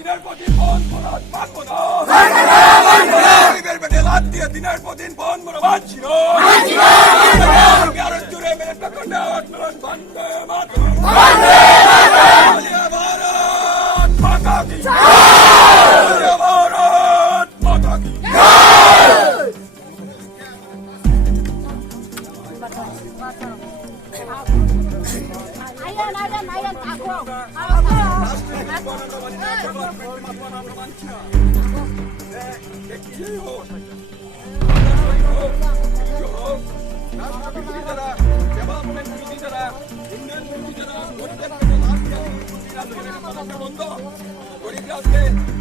দিনের পর দিন বন মরাদ মানবো না, গরিবের পেটে লাথ দিয়ে দিনের পর দিন বন মরা বাঁচছিল। ভারত জুড়ে মেরে প্রখণ্ড আন্দোলন বন্দে মাতরম, ভারত মাতা কি জয়, ভারত মাতা কি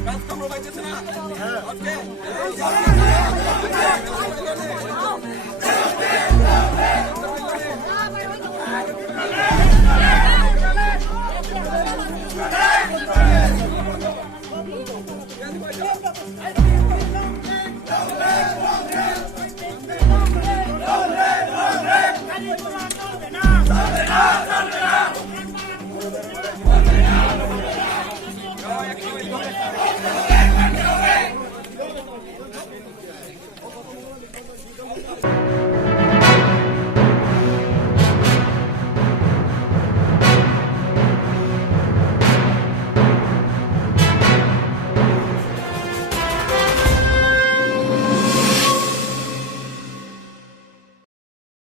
রাজকাম পাইতেছে না আজকে